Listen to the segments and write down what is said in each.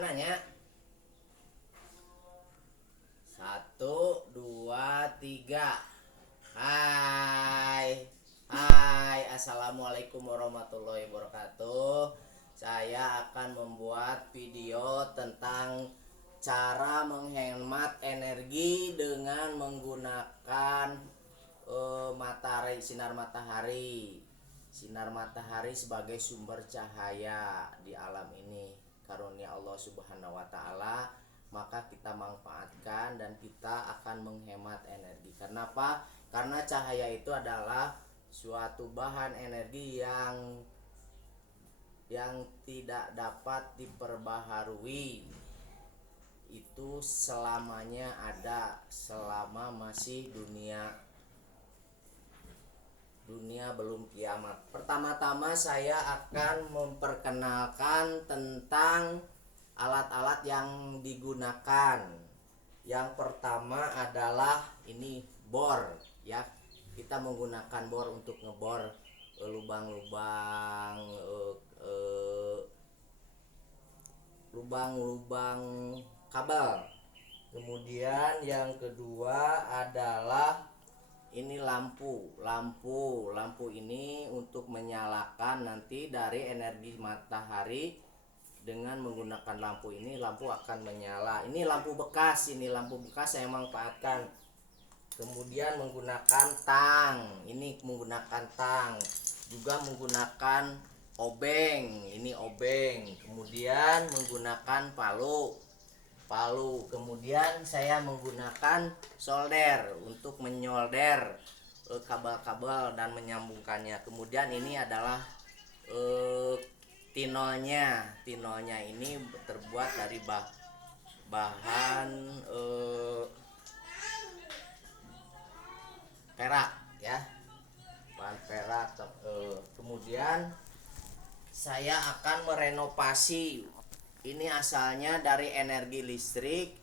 Mananya? 1, 2, 3. Hai. Hai, assalamualaikum warahmatullahi wabarakatuh. Saya akan membuat video tentang cara menghemat energi dengan menggunakan sinar matahari. Sinar matahari sebagai sumber cahaya di alam ini, karunia Allah Subhanahu wa taala, maka kita manfaatkan dan kita akan menghemat energi. Kenapa? Karena cahaya itu adalah suatu bahan energi yang tidak dapat diperbaharui. Itu selamanya ada, selama masih dunia belum kiamat. Pertama-tama saya akan memperkenalkan tentang alat-alat yang digunakan. Yang pertama adalah ini bor, ya. Kita menggunakan bor untuk ngebor lubang-lubang kabel. Kemudian yang kedua adalah ini lampu ini untuk menyalakan nanti dari energi matahari. Dengan menggunakan lampu ini, lampu akan menyala. Ini lampu bekas saya manfaatkan. Kemudian menggunakan tang, ini menggunakan tang, juga menggunakan obeng, ini obeng. Kemudian menggunakan palu. Kemudian saya menggunakan solder untuk menyolder kabel-kabel dan menyambungkannya. Kemudian ini adalah tinolnya ini terbuat dari bahan perak, ya, bahan perak. Kemudian saya akan merenovasi. Ini asalnya dari energi listrik.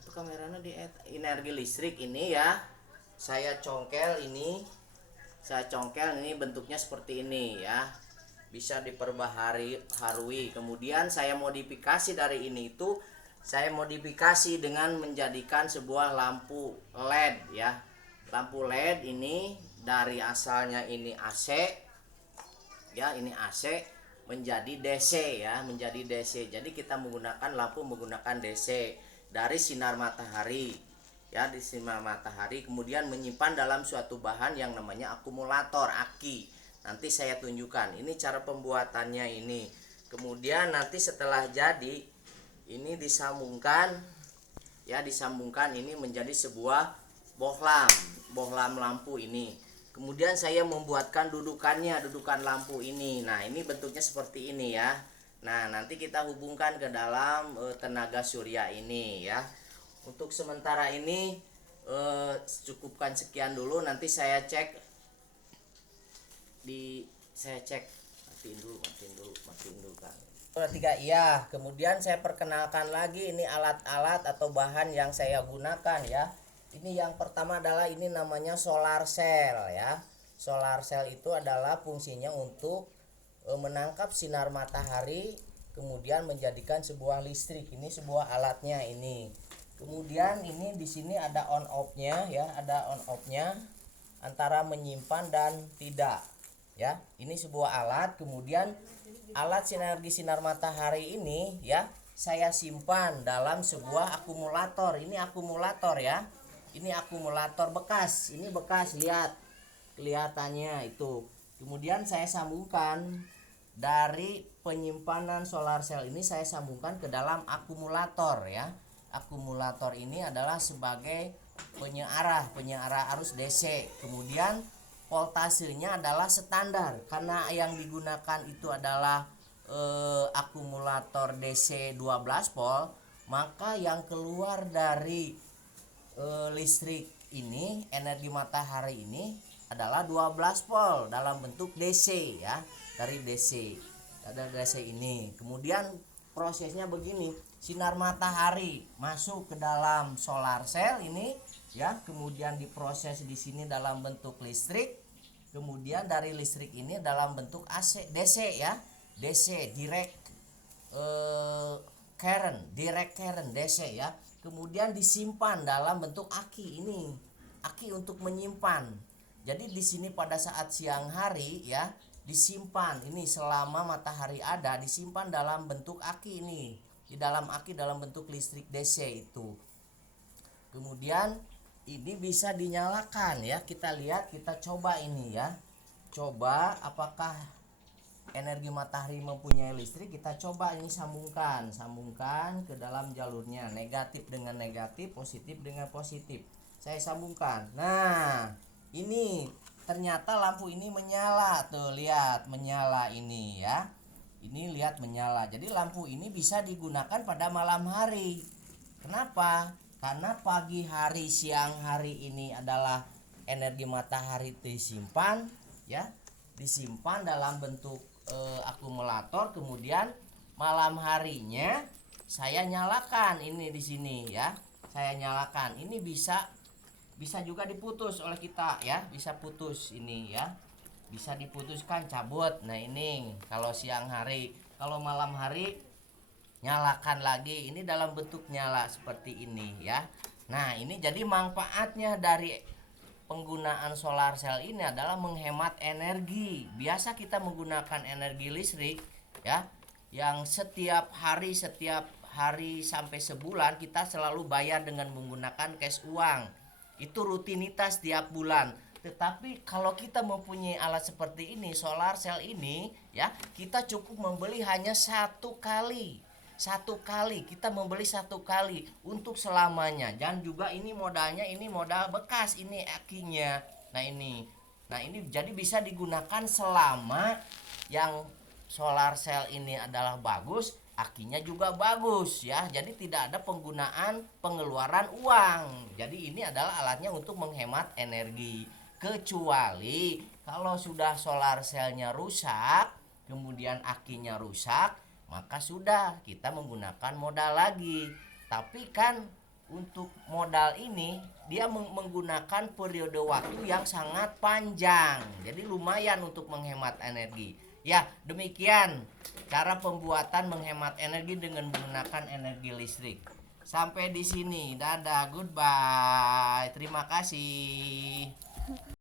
Atau kameranya di energi listrik ini, ya. Saya congkel ini bentuknya seperti ini, ya. Bisa diperbaharui. Kemudian saya modifikasi dari ini itu, saya modifikasi dengan menjadikan sebuah lampu LED, ya. Lampu LED ini dari asalnya ini AC, ya, ini AC menjadi DC, ya, menjadi DC. Jadi kita menggunakan lampu menggunakan DC dari sinar matahari, ya, di sinar matahari. Kemudian menyimpan dalam suatu bahan yang namanya akumulator, aki. Nanti saya tunjukkan ini cara pembuatannya ini. Kemudian nanti setelah jadi ini disambungkan, ya, ini menjadi sebuah bohlam lampu ini. Kemudian saya membuatkan dudukan lampu ini. Nah, ini bentuknya seperti ini, ya. Nah, nanti kita hubungkan ke dalam tenaga surya ini, ya. Untuk sementara ini cukupkan sekian dulu. Nanti saya cek matiin dulu kan. Tiga, iya. Kemudian saya perkenalkan lagi ini alat-alat atau bahan yang saya gunakan, ya. Ini yang pertama adalah ini namanya solar cell, ya. Solar cell itu adalah fungsinya untuk menangkap sinar matahari kemudian menjadikan sebuah listrik. Ini sebuah alatnya ini. Kemudian ini di sini ada on off-nya, ya, ada on off-nya antara menyimpan dan tidak, ya. Ini sebuah alat. Kemudian alat sinergi sinar matahari ini, ya, saya simpan dalam sebuah akumulator. Ini akumulator, ya. Ini akumulator bekas. Ini bekas, lihat kelihatannya itu. Kemudian saya sambungkan dari penyimpanan solar cell ini, saya sambungkan ke dalam akumulator, ya. Akumulator ini adalah sebagai penyearah arus DC. Kemudian voltasenya adalah standar karena yang digunakan itu adalah akumulator DC 12 volt, maka yang keluar dari listrik ini, energi matahari ini adalah 12 volt dalam bentuk DC, ya, dari DC. Ada DC ini. Kemudian prosesnya begini, sinar matahari masuk ke dalam solar cell ini, ya, kemudian diproses di sini dalam bentuk listrik. Kemudian dari listrik ini dalam bentuk AC, DC, ya, DC direct direct current DC ya. Kemudian disimpan dalam bentuk aki ini. Aki untuk menyimpan. Jadi di sini pada saat siang hari ya, disimpan ini selama matahari ada, disimpan dalam bentuk aki ini. Di dalam aki dalam bentuk listrik DC itu. Kemudian ini bisa dinyalakan ya. Kita lihat, kita coba ini ya. Coba apakah energi matahari mempunyai listrik. Kita coba ini sambungkan ke dalam jalurnya, negatif dengan negatif, positif dengan positif. Saya sambungkan. Nah, ini ternyata lampu ini menyala. Tuh, lihat menyala ini ya. Ini lihat menyala. Jadi lampu ini bisa digunakan pada malam hari. Kenapa? Karena pagi hari, siang hari ini adalah energi matahari disimpan ya. Disimpan dalam bentuk akumulator, kemudian malam harinya saya nyalakan ini di sini ya. Saya nyalakan. Ini bisa juga diputus oleh kita ya, bisa putus ini ya. Bisa diputuskan, cabut. Nah, ini kalau siang hari. Kalau malam hari nyalakan lagi. Ini dalam bentuk nyala seperti ini ya. Nah, ini jadi manfaatnya dari penggunaan solar cell ini adalah menghemat energi. Biasa kita menggunakan energi listrik ya, yang setiap hari sampai sebulan kita selalu bayar dengan menggunakan cash uang. Itu rutinitas tiap bulan. Tetapi kalau kita mempunyai alat seperti ini, solar cell ini ya, kita cukup membeli hanya satu kali, kita membeli satu kali untuk selamanya. Dan juga ini modalnya, ini modal bekas, ini akinya. Nah ini jadi bisa digunakan selama yang solar cell ini adalah bagus, akinya juga bagus ya. Jadi tidak ada penggunaan pengeluaran uang. Jadi ini adalah alatnya untuk menghemat energi. Kecuali kalau sudah solar cellnya rusak, kemudian akinya rusak, maka sudah kita menggunakan modal lagi. Tapi kan untuk modal ini dia menggunakan periode waktu yang sangat panjang. Jadi lumayan untuk menghemat energi. Ya, demikian cara pembuatan menghemat energi dengan menggunakan energi listrik. Sampai di sini. Dadah, goodbye. Terima kasih.